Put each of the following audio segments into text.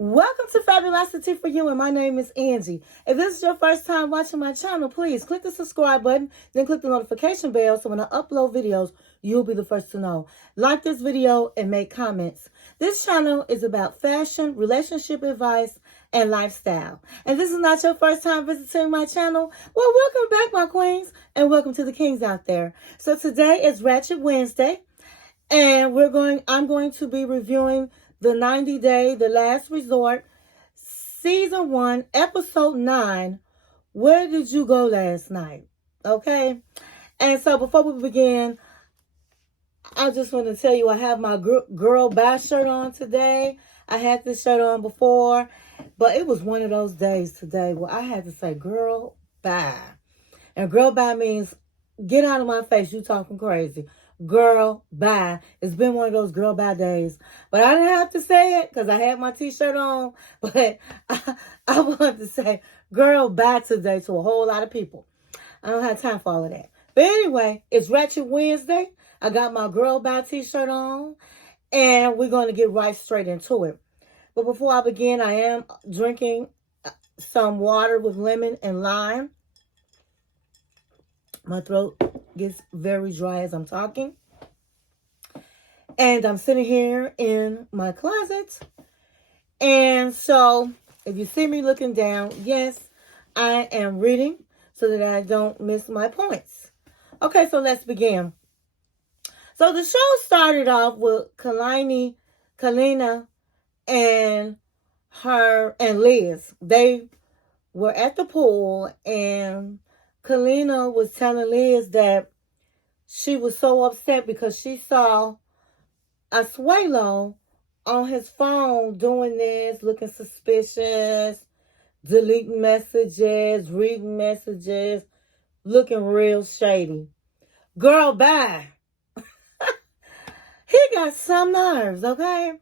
Welcome to Fabulosity For You, and my name is Angie. If this is your first time watching my channel, please click the subscribe button, then click the notification bell so when I upload videos, you'll be the first to know. Like this video and make comments. This channel is about fashion, relationship advice, and lifestyle. And this is not your first time visiting my channel, well, welcome back, my queens, and welcome to the kings out there. So today is Ratchet Wednesday, and I'm going to be reviewing the 90 Day, The Last Resort, Season 1, Episode 9, Where Did You Go Last Night? Okay? And so before we begin, I just want to tell you I have my girl bye shirt on today. I had this shirt on before, but it was one of those days today where I had to say girl bye. And girl bye means get out of my face, you talking crazy. Girl bye. It's been one of those girl bye days. But I didn't have to say it because I had my t-shirt on. But I wanted to say girl bye today to a whole lot of people. I don't have time for all of that. But anyway, it's Ratchet Wednesday. I got my girl bye t-shirt on. And we're going to get right straight into it. But before I begin, I am drinking some water with lemon and lime. My throat gets very dry as I'm talking. And I'm sitting here in my closet. And so, if you see me looking down, yes, I am reading so that I don't miss my points. Okay, so let's begin. So the show started off with Kalani, and Liz. They were at the pool, and Kalina was telling Liz that she was so upset because she saw Asuelu on his phone doing this, looking suspicious, deleting messages, reading messages, looking real shady. Girl, bye. He got some nerves, okay?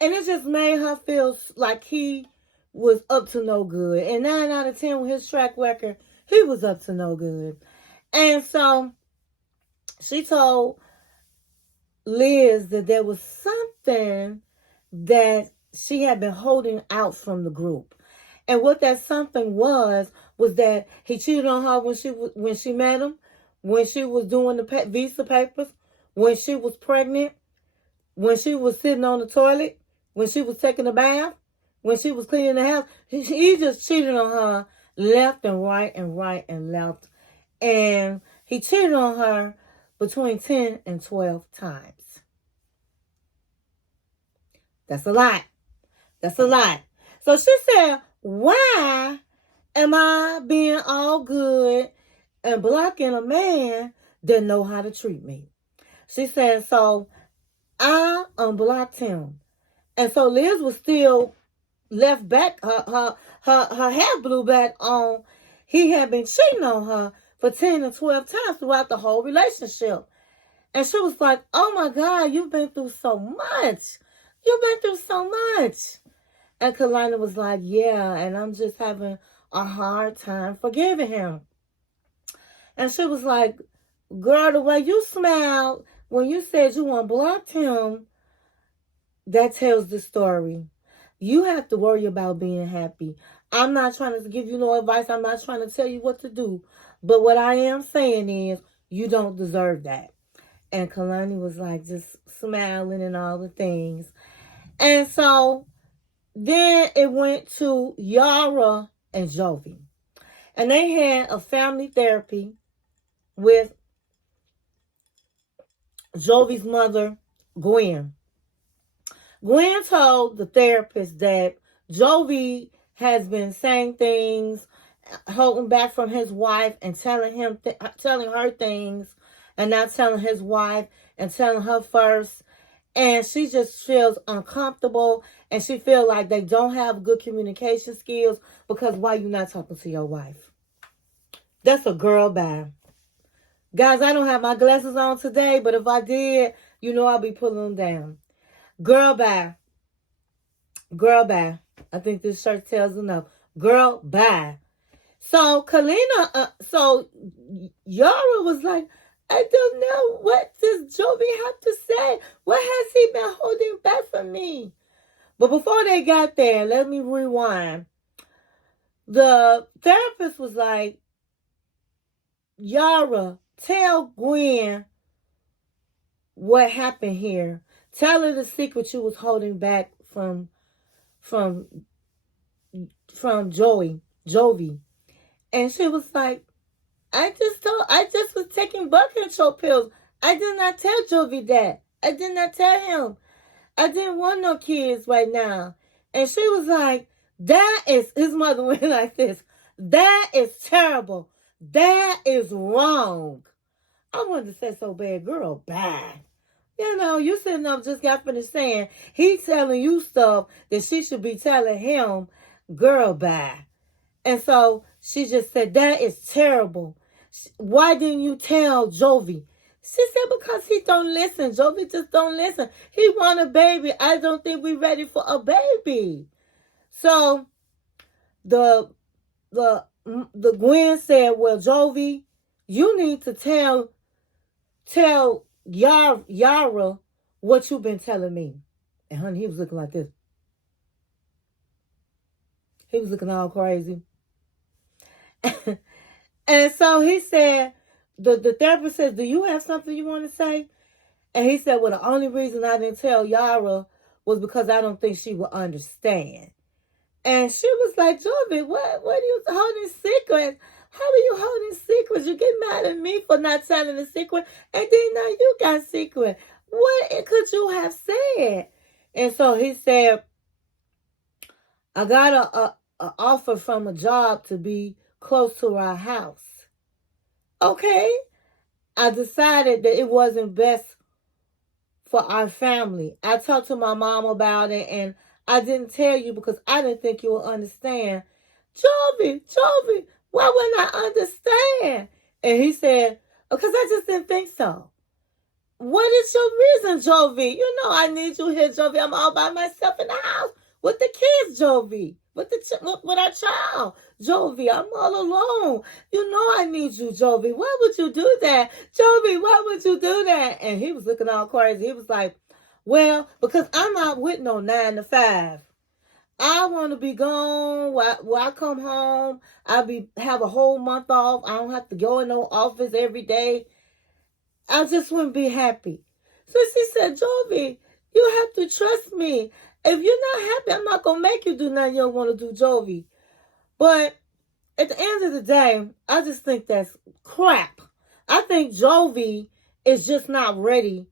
And it just made her feel like he was up to no good. And 9 out of 10 with his track record, he was up to no good. And so she told Liz that there was something that she had been holding out from the group. And what that something was that he cheated on her when she met him, when she was doing the visa papers, when she was pregnant, when she was sitting on the toilet, when she was taking a bath, when she was cleaning the house. He just cheated on her left and right and left. And he cheated on her between 10 and 12 times. That's a lot. That's a lot. So she said, why am I being all good and blocking a man that know how to treat me? She said, so I unblocked him. And so Liz was still left back, her hair blew back on. He had been cheating on her for 10 and 12 times throughout the whole relationship. And she was like, oh my God, you've been through so much. You've been through so much. And Kalani was like, yeah, and I'm just having a hard time forgiving him. And she was like, girl, the way you smiled when you said you unblocked him, that tells the story. You have to worry about being happy. I'm not trying to give you no advice. I'm not trying to tell you what to do. But what I am saying is, you don't deserve that. And Kalani was like just smiling and all the things. And so then it went to Yara and Jovi. And they had a family therapy with Jovi's mother, Gwen. Gwen told the therapist that Jovi has been saying things, holding back from his wife and telling her things, and not telling his wife and telling her first. And she just feels uncomfortable, and she feels like they don't have good communication skills because why you not talking to your wife? That's a girl bye. Guys, I don't have my glasses on today, but if I did, you know I'll be pulling them down. Girl bye. Girl bye. I think this shirt tells enough. Girl bye. So so Yara was like, I don't know, what does Jovi have to say? What has he been holding back from me? But before they got there, let me rewind. The therapist was like, Yara, tell Gwen what happened here. Tell her the secret you was holding back from Jovi. And she was like, I just was taking birth control pills. I did not tell Jovi that. I did not tell him. I didn't want no kids right now. And she was like, his mother went like this. That is terrible. That is wrong. I wanted to say so bad, girl, bad. You know, you sitting up just got finished saying he's telling you stuff that she should be telling him, girl, bad. And so she just said, that is terrible. Why didn't you tell Jovi? She said, because he don't listen. Jovi just don't listen. He want a baby. I don't think we're ready for a baby. So the Gwen said, well, Jovi, you need to tell Yara what you've been telling me. And honey, he was looking like this. He was looking all crazy. And so he said, the therapist says, do you have something you want to say? And he said, well, the only reason I didn't tell Yara was because I don't think she would understand. And she was like, Jovi, what are you holding secrets? How are you holding secrets? You get mad at me for not telling the secret, and then now you got secret. What could you have said? And so he said, I got a offer from a job to be close to our house. Okay. I decided that it wasn't best for our family. I talked to my mom about it, and I didn't tell you because I didn't think you would understand. Jovi, why wouldn't I understand? And he said, because I just didn't think so. What is your reason, Jovi? You know I need you here, Jovi. I'm all by myself in the house with the kids, Jovi. With our child, Jovi. I'm all alone. You know I need you, Jovi. Why would you do that? Jovi, why would you do that? And he was looking all crazy. He was like, well, because I'm not with no 9 to 5. I want to be gone. When I come home, have a whole month off. I don't have to go in no office every day. I just wouldn't be happy. So she said, Jovi, you have to trust me. If you're not happy, I'm not going to make you do nothing you don't want to do, Jovi. But at the end of the day, I just think that's crap. I think Jovi is just not ready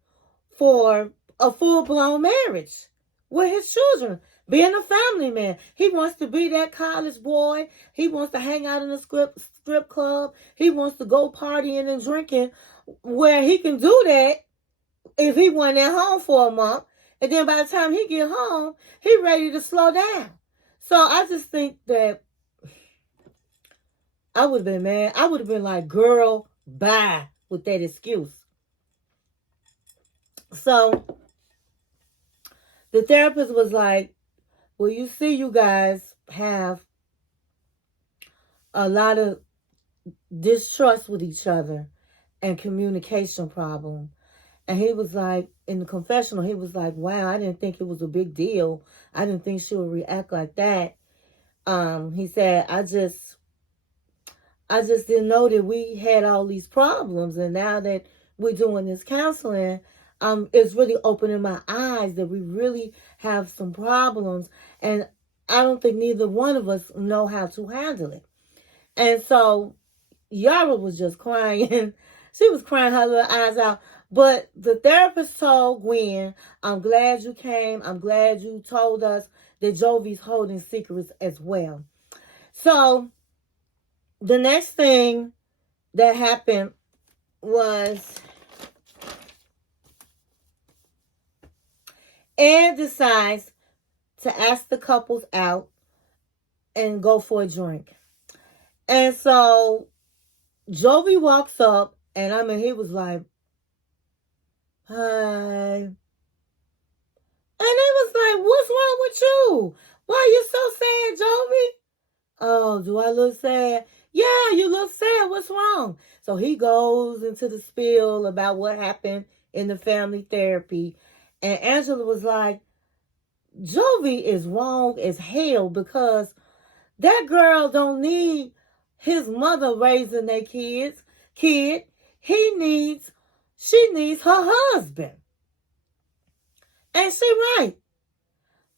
for a full-blown marriage with his children. Being a family man. He wants to be that college boy. He wants to hang out in a strip club. He wants to go partying and drinking, where he can do that if he went at home for a month. And then by the time he get home, he ready to slow down. So I just think that I would have been mad. I would have been like, girl, bye, with that excuse. So the therapist was like, well, you see, you guys have a lot of distrust with each other and communication problem. And he was like, in the confessional, he was like, wow, I didn't think it was a big deal. I didn't think she would react like that. He said, I just didn't know that we had all these problems. And now that we're doing this counseling, it's really opening my eyes that we really have some problems. And I don't think neither one of us know how to handle it. And so Yara was just crying. She was crying her little eyes out. But the therapist told Gwen, I'm glad you came. I'm glad you told us that Jovi's holding secrets as well. So the next thing that happened was Ed decides to ask the couples out and go for a drink. And so Jovi walks up, and I mean, he was like, hi. And they was like, what's wrong with you? Why are you so sad, Jovi? Oh, do I look sad? Yeah, you look sad. What's wrong? So he goes into the spiel about what happened in the family therapy. And Angela was like, Jovi is wrong as hell because that girl don't need his mother raising their kid. She needs her husband. And she right.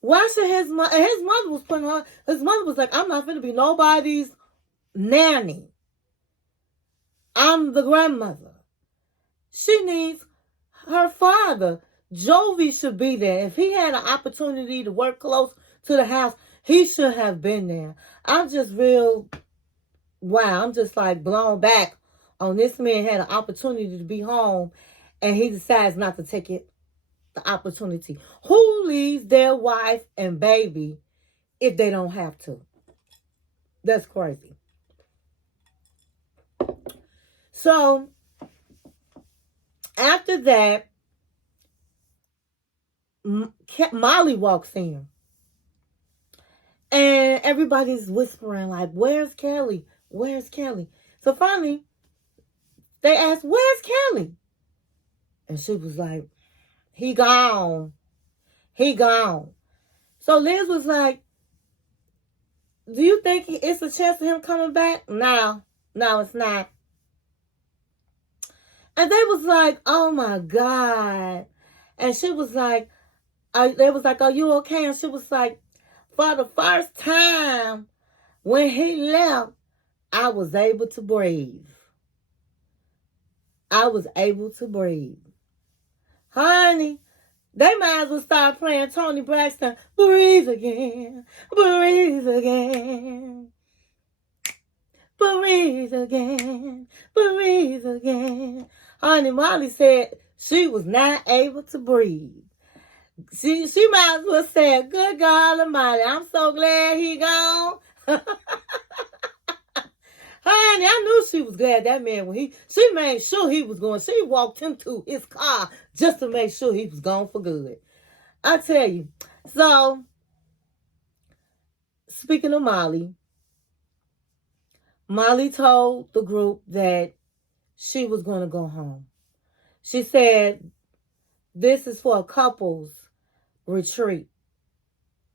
Why should his mother, and his mother was putting her, his mother was like, I'm not finna be nobody's nanny. I'm the grandmother. She needs her father. Jovi should be there. If he had an opportunity to work close to the house, he should have been there. I'm just I'm just like blown back on this man had an opportunity to be home and he decides not to take the opportunity. Who leaves their wife and baby if they don't have to? That's crazy. So, after that, Molly walks in. And everybody's whispering like, where's Kelly? Where's Kelly? So finally, they asked, where's Kelly? And she was like, he gone. He gone. So Liz was like, do you think it's a chance of him coming back? No, it's not. And they was like, oh my God. And she was like, they was like, are you okay? And she was like, for the first time when he left, I was able to breathe. I was able to breathe. Honey, they might as well start playing Tony Braxton. Breathe again. Breathe again. Breathe again. Breathe again. Honey, Molly said she was not able to breathe. She might as well say, good God Almighty, I'm so glad he gone. Honey, I knew she was glad that man she made sure he was going. She walked him to his car just to make sure he was gone for good. I tell you. So, speaking of Molly told the group that she was going to go home. She said, this is for a couple's retreat.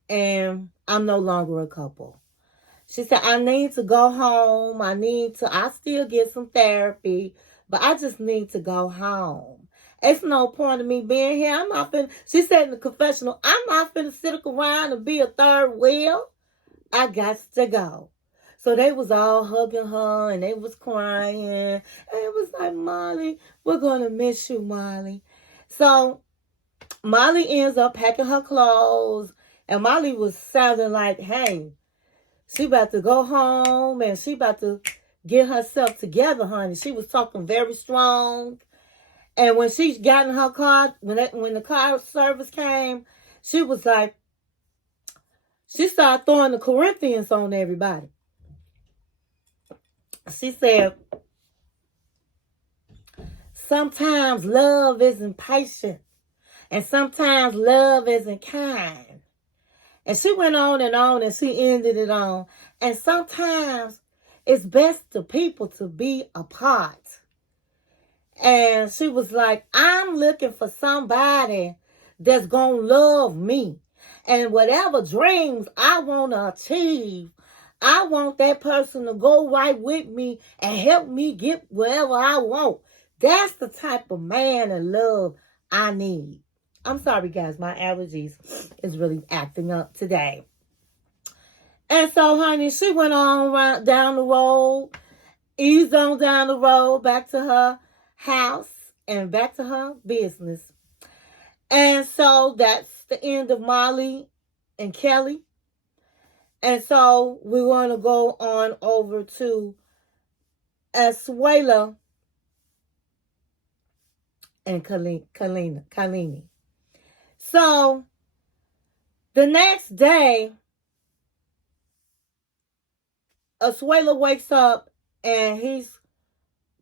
And I'm no longer a couple. She said, I need to go home. I still get some therapy, but I just need to go home. It's no point of me being here. She said in the confessional, I'm not finna sit around and be a third wheel. I got to go. So they was all hugging her and they was crying. And it was like, Molly, we're going to miss you, Molly. So Molly ends up packing her clothes. And Molly was sounding like, hey, she about to go home and she about to get herself together, honey. She was talking very strong. And when she got in her car, when the car service came, she was like, she started throwing the Corinthians on everybody. She said, sometimes love isn't patient. And sometimes love isn't kind. And she went on and she ended it on. And sometimes it's best for people to be apart. And she was like, I'm looking for somebody that's going to love me. And whatever dreams I want to achieve, I want that person to go right with me and help me get wherever I want. That's the type of man and love I need. I'm sorry, guys. My allergies is really acting up today. And so, honey, she went on down the road, eased on down the road, back to her house and back to her business. And so that's the end of Molly and Kelly. And so we want to go on over to Asuelu and Kalani. So the next day, Asuelu wakes up and he's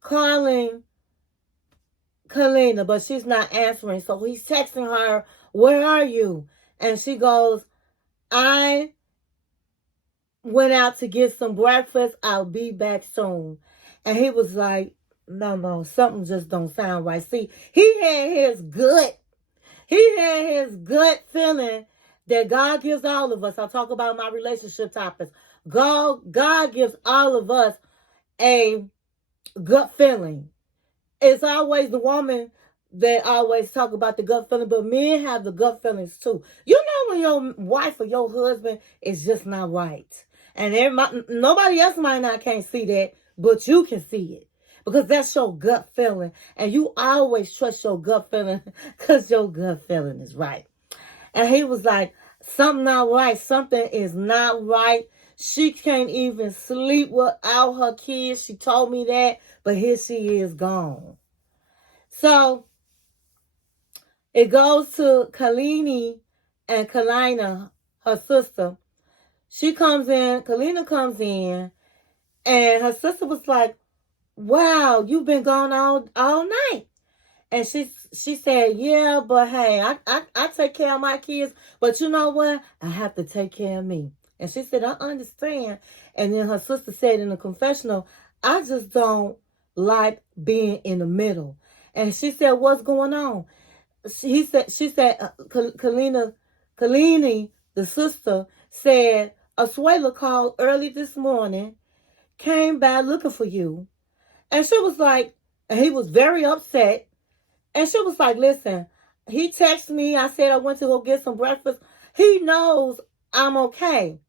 calling Kalina, but she's not answering. So he's texting her, where are you? And she goes, I went out to get some breakfast. I'll be back soon. And he was like, no, something just don't sound right. See, he had his gut feeling that God gives all of us. I'll talk about my relationship topics. God gives all of us a gut feeling. It's always the woman that always talk about the gut feeling, but men have the gut feelings too. You know when your wife or your husband is just not right. And nobody else might not can't see that, but you can see it. Because that's your gut feeling. And you always trust your gut feeling because your gut feeling is right. And he was like, something not right. Something is not right. She can't even sleep without her kids. She told me that. But here she is gone. So it goes to Kalani and Kalina, her sister. She comes in. Kalina comes in. And her sister was like, wow, you've been gone all night. And she said, yeah, but hey, I take care of my kids. But you know what? I have to take care of me. And she said, I understand. And then her sister said in the confessional, I just don't like being in the middle. And she said, what's going on? She said, Kalani, the sister, said, Asuelu called early this morning, came by looking for you. And she was like, and he was very upset. And she was like, listen, he texted me. I said I went to go get some breakfast. He knows I'm okay.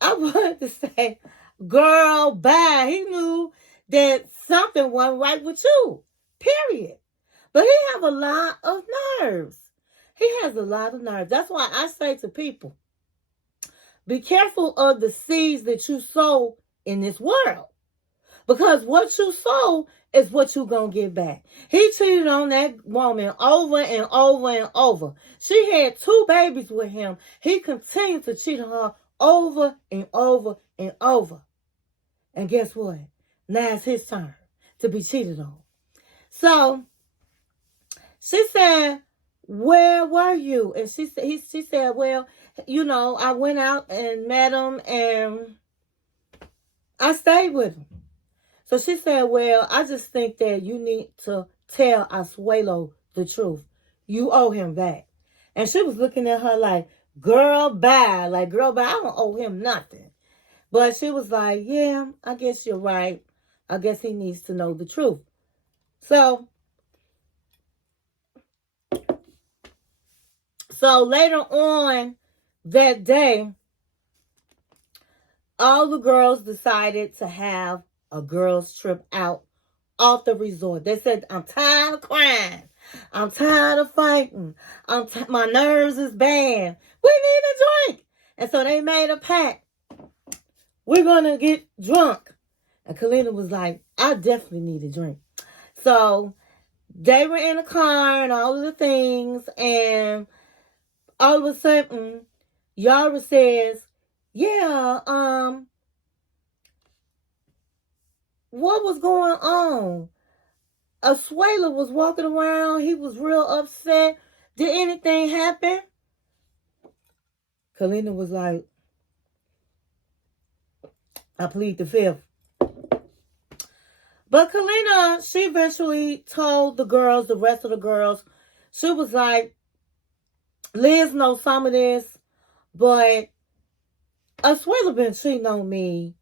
I wanted to say, girl, bye. He knew that something wasn't right with you, period. But he have a lot of nerves. He has a lot of nerves. That's why I say to people, be careful of the seeds that you sow in this world. Because what you sow is what you're going to get back. He cheated on that woman over and over and over. She had 2 babies with him. He continued to cheat on her over and over and over. And guess what? Now it's his turn to be cheated on. So she said, where were you? And she said, well, you know, I went out and met him and I stayed with him. So she said, well, I just think that you need to tell Asuelu the truth. You owe him that. And she was looking at her like, girl, bye. Like, girl, bye. I don't owe him nothing. But she was like, yeah, I guess you're right. I guess he needs to know the truth. So later on that day, all the girls decided to have a girls' trip out off the resort. They said, I'm tired of crying. I'm tired of fighting. My nerves is bad. We need a drink. And so they made a pact. We're going to get drunk. And Kalina was like, I definitely need a drink. So they were in the car and all of the things. And all of a sudden, Yara says, yeah, what was going on? Asuelu was walking around. He was real upset. Did anything happen? Kalina was like, I plead the fifth. But Kalina, she eventually told the girls, the rest of the girls, she was like, Liz knows some of this, but Asuelu been cheating on me.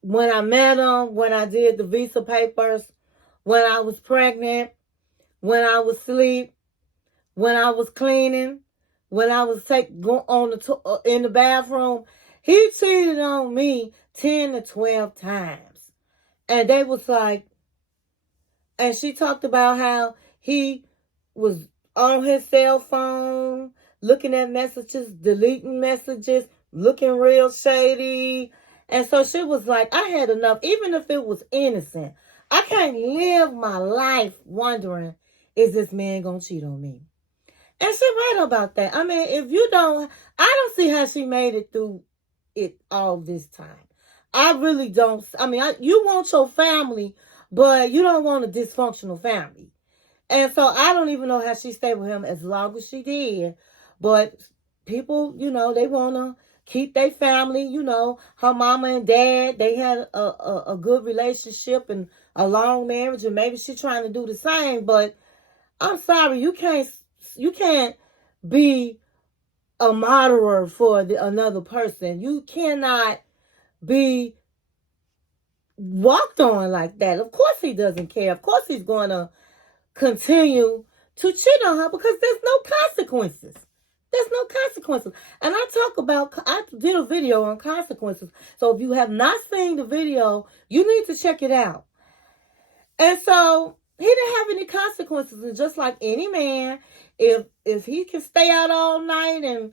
When I met him, when I did the visa papers, when I was pregnant, when I was asleep, when I was cleaning, when I was in the bathroom, he cheated on me 10 to 12 times. And they was like, and she talked about how he was on his cell phone, looking at messages, deleting messages, looking real shady. And so she was like, I had enough, even if it was innocent. I can't live my life wondering, is this man going to cheat on me? And she's right about that. I mean, if you don't, I don't see how she made it through it all this time. I really don't. I mean, you want your family, but you don't want a dysfunctional family. And so I don't even know how she stayed with him as long as she did. But people, you know, they want to keep their family, you know. Her mama and dad, they had a good relationship and a long marriage. And maybe she's trying to do the same. But I'm sorry, you can't be a moderer for another person. You cannot be walked on like that. Of course he doesn't care. Of course he's going to continue to cheat on her because there's no consequences. There's no consequences. And I did a video on consequences. So if you have not seen the video, you need to check it out. And so he didn't have any consequences. And just like any man, if he can stay out all night and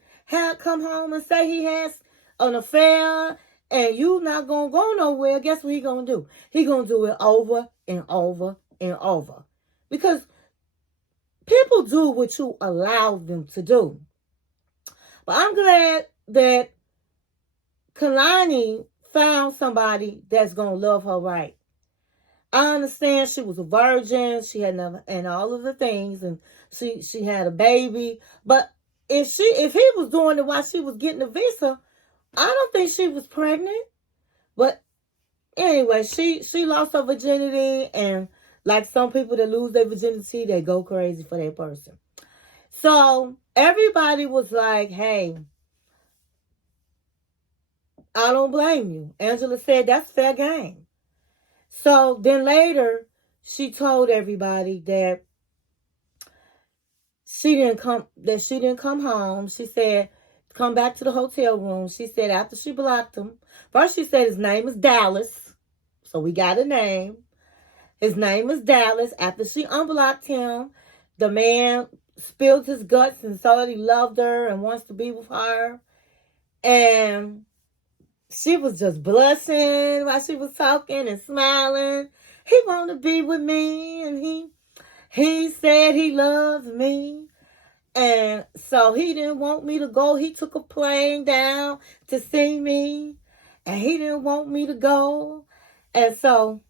come home and say he has an affair and you not going to go nowhere, guess what he going to do? He going to do it over and over and over. Because people do what you allow them to do. But I'm glad that Kalani found somebody that's going to love her right. I understand she was a virgin, she had never, and all of the things, and she had a baby. But if he was doing it while she was getting a visa, I don't think she was pregnant. But anyway, she lost her virginity, and like some people that lose their virginity, they go crazy for that person. So everybody was like, hey, I don't blame you. Angela said that's fair game. So then later, she told everybody that she didn't come home. She said, come back to the hotel room. She said after she blocked him, first she said his name is Dallas. So we got a name. His name is Dallas. After she unblocked him, the man spilled his guts and said he loved her and wants to be with her. And she was just blushing while she was talking and smiling. He wanted to be with me, and he said he loved me. And so he didn't want me to go. He took a plane down to see me, and he didn't want me to go. And so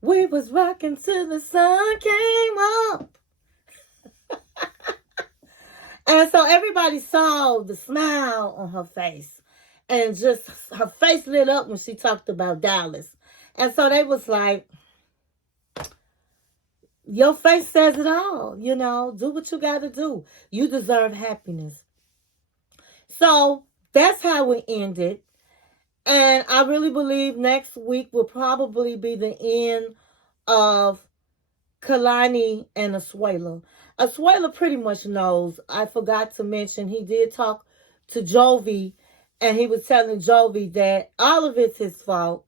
we was rocking till the sun came up. And so everybody saw the smile on her face. And just her face lit up when she talked about Dallas. And so they was like, your face says it all. You know, do what you got to do. You deserve happiness. So that's how it ended. And I really believe next week will probably be the end of Kalani and Asuelu. Asuelu pretty much knows. I forgot to mention he did talk to Jovi, and he was telling Jovi that all of it's his fault.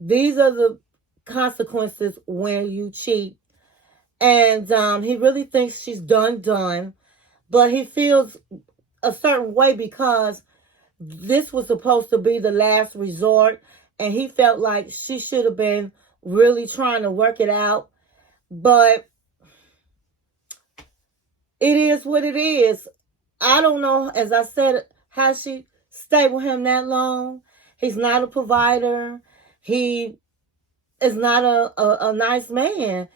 These are the consequences when you cheat. And he really thinks she's done. But he feels a certain way because this was supposed to be the last resort. And he felt like she should have been really trying to work it out. But it is what it is. I don't know, as I said, how she stayed with him that long. He's not a provider. He is not a nice man.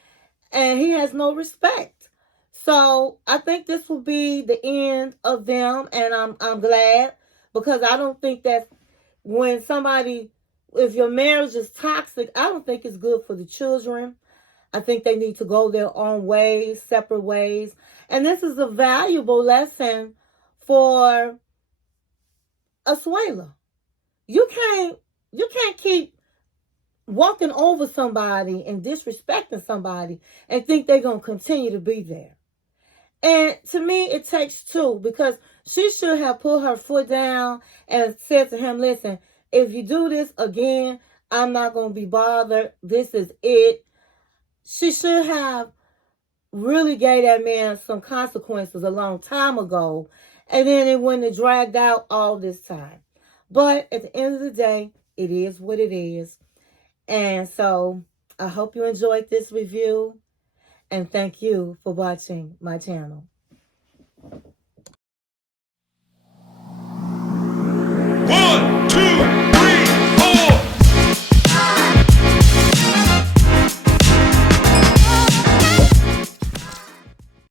And he has no respect. So I think this will be the end of them. And I'm glad, because I don't think that when somebody, if your marriage is toxic, I don't think it's good for the children. I think they need to go their own ways, separate ways. And this is a valuable lesson for Asuelu. You can't keep walking over somebody and disrespecting somebody and think they're going to continue to be there. And to me, it takes two, because she should have put her foot down and said to him, listen, if you do this again, I'm not going to be bothered. This is it. She should have really gave that man some consequences a long time ago, and then it wouldn't have dragged out all this time. But at the end of the day, it is what it is. And so I hope you enjoyed this review, and thank you for watching my channel. 1, 2